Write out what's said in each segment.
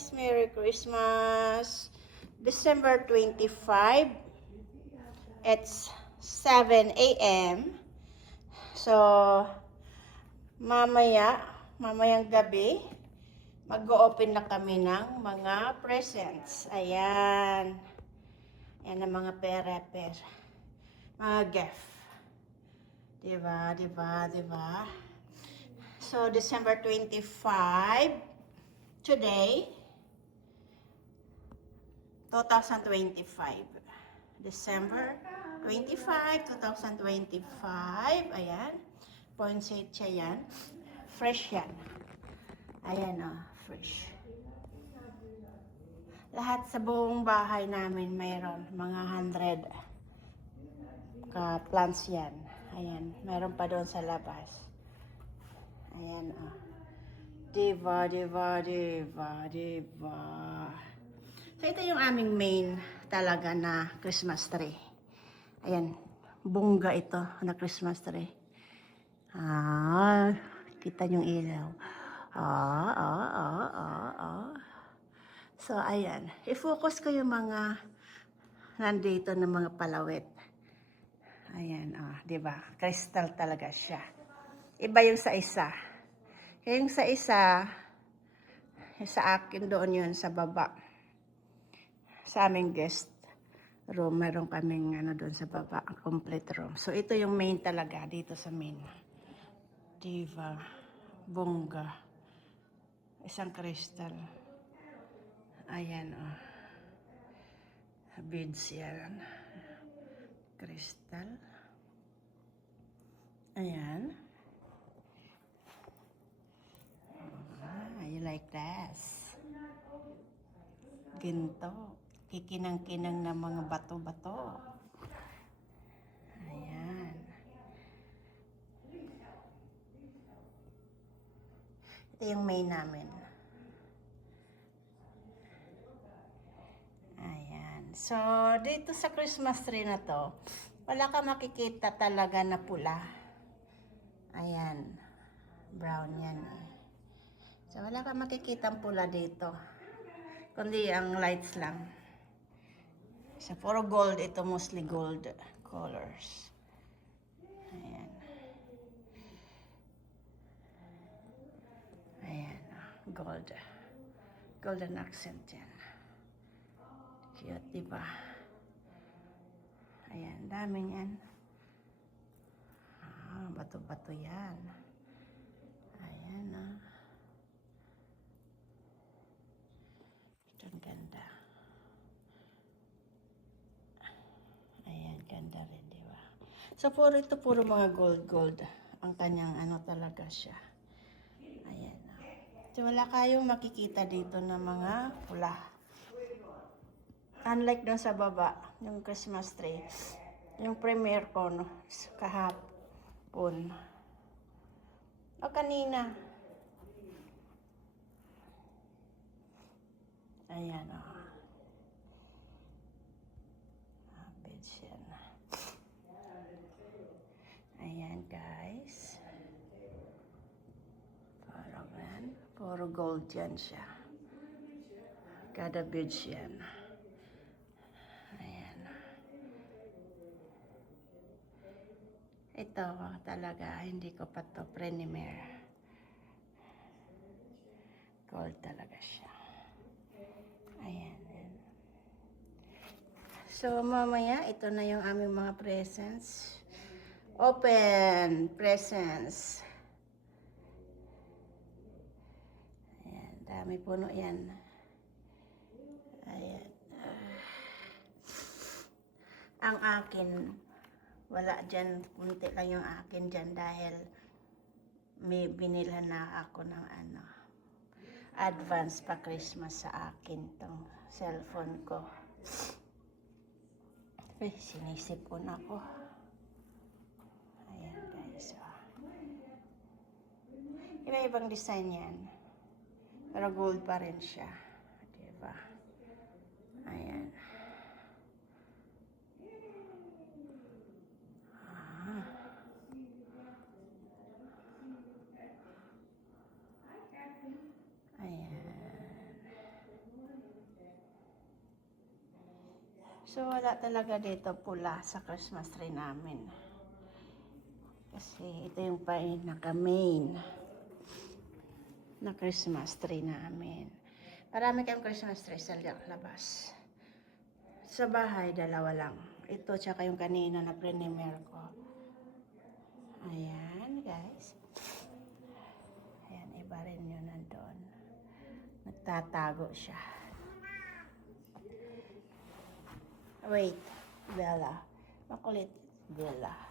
guys! Merry Christmas! December 25. It's 7 a.m. So, mamayang gabi, mag-o-open na kami ng mga presents. Ayan. Ayan ang mga pera-pera. Mga gift. Diba? So, December 25, today, 2025. December 25, 2025. Ayan. Poinsettia yan. Fresh yan. Ayan o, fresh. Lahat sa buong bahay namin mayroon mga 100 plants yan. Ayan, mayroon pa doon sa labas. Ayan o. Diba. So, ito yung aming main talaga na Christmas tree. Ayan, bongga ito na Christmas tree. Kita yung ilaw. So, ayan. I-focus ko yung mga nandito ng mga palawit. Ayan, diba? Crystal talaga siya. Iba yung sa isa. Yung sa isa, sa akin doon yun, sa baba. Sa aming guest room, meron kaming doon sa baba, complete room. So, ito yung main talaga, dito sa main. Diva, bongga, isang crystal. Ayan, beads yan. Crystal. Ayan. You like this? Ginto. Kikinang-kinang na mga bato-bato. Ayan. Ito yung main namin. Ayan. So, dito sa Christmas tree na to, wala ka makikita talaga na pula. Ayan. Brown yan eh. So, wala ka makikita pula dito. Kundi ang lights lang. So, puro gold ito, mostly gold colors. Ayan. Ayan, gold. Golden accent yan. Cute, diba? Ayan, dami yan. Bato-bato yan. Ayan, Ito ang ganda. Ayan, ganda rin, diba? So, puro mga gold. Ang kanyang talaga siya. Ayan. So, wala kayong makikita dito na mga pula. Unlike doon sa baba, yung Christmas tree. Yung premiere ko, kahapon. O kanina. Ayan, beads yan. Ayan, guys. Puro gold yan siya. Kada beads yan. Ayan. Ito talaga, hindi ko pa to premiere. Gold talaga siya. Ayan. So, mamaya, ito na yung aming mga presents. Open presents. Ayan, dami puno yan. Ayan. Ang akin, wala dyan, kunti lang yung akin dyan dahil may binilhan na ako ng advance pa Christmas sa akin tong cellphone ko. Sinisipon ako. Ayan, guys. Iba-ibang design yan. Pero gold pa rin siya. Diba? Ayan. Ayan. So, wala talaga dito pula sa Christmas tree namin. Kasi ito yung pinaka-main na Christmas tree namin. Marami kayong Christmas tree sa labas. Sa bahay, dalawa lang. Ito, tsaka yung kanina na premier ko. Ayan, guys. Ayan, iba rin yun nandun. Nagtatago siya. Wait, Bella. Makulit, Bella.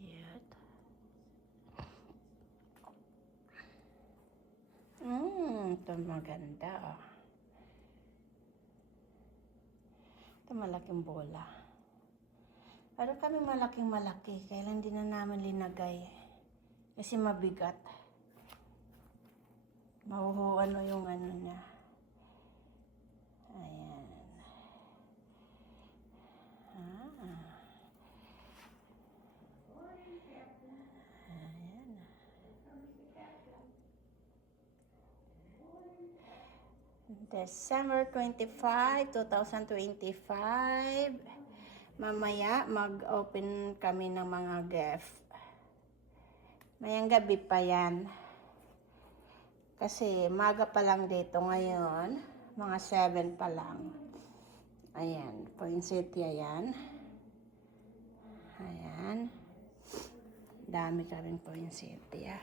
Cute. Ito maganda. Oh. Ito malaking bola. Pero kami malaking malaki. Kailan din na namin linagay. Kasi mabigat. Mahuhuan mo yung ano niya. Ayan. December 25, 2025. Mamaya mag-open kami ng mga gift. Mayang gabi pa yan. Kasi maga pa lang dito ngayon. Mga 7 pa lang. Ayan, poinsettia yan. Ayan. Dami kaming poinsettia.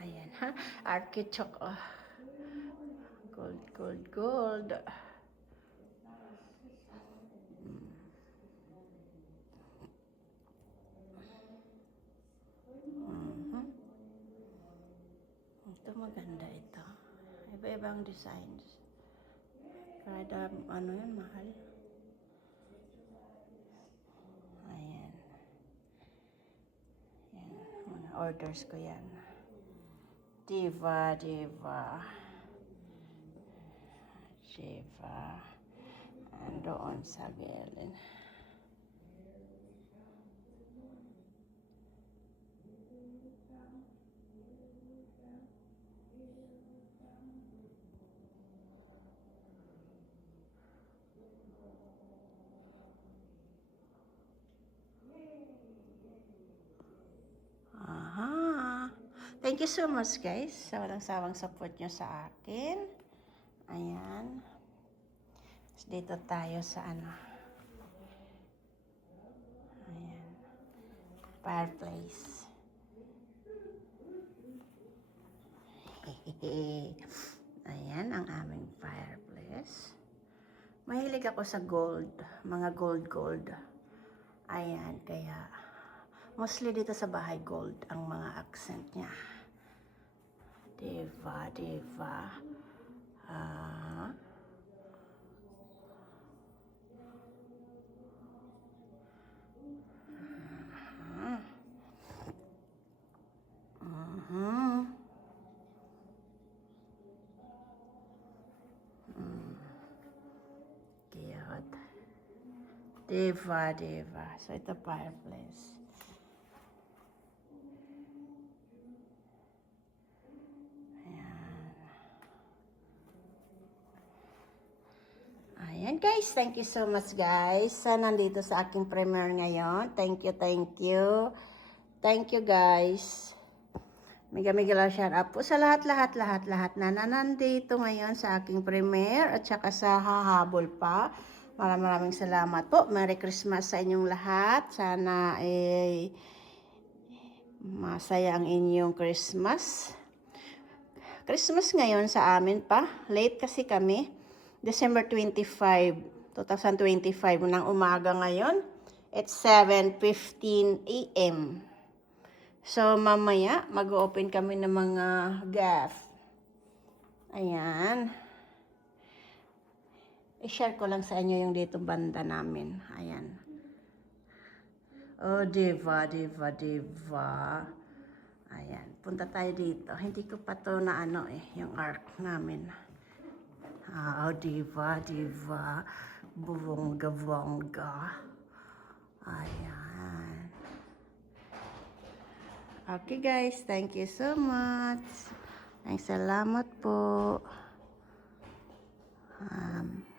Ayan ha. Artichoke. Oh. Gold, gold, gold. Ito maganda ito. Iba-ibang designs. Kada ano yan, mahal. Ayan. Yan. Mga orders ko yan. Diva, diva. Diva. Andoon sa gilid. Thank you so much guys sa walang sawang support nyo sa akin. Ayan. Dito tayo sa ano. Ayan. Fireplace. Ayan ang aming fireplace. Mahilig ako sa gold. Mga gold. Ayan. Kaya mostly dito sa bahay gold ang mga accent niya. Diva, diva. Cute. Diva, diva. So ito fireplace. Ayan guys, thank you so much guys sa nandito sa aking premiere ngayon. Thank you, thank you. Thank you guys. Mega shout out po sa lahat na nandito ngayon sa aking premiere at saka sa hahabol pa. Maraming salamat po. Merry Christmas sa inyong lahat. Sana masaya ang inyong Christmas. Christmas ngayon sa amin pa. Late kasi kami. December 25, 2025 ng umaga ngayon. It's 7:15 AM. So, mamaya, mag-open kami ng mga gift. Ayan. I-share ko lang sa inyo yung dito banda namin. Ayan. Oh, diva, diva, diva. Ayan, punta tayo dito. Hindi ko pa to na ano eh, yung arc namin. Ah, oh, diva, diva. Bongga, bongga. Ayan. Okay guys, thank you so much. Ang salamat po.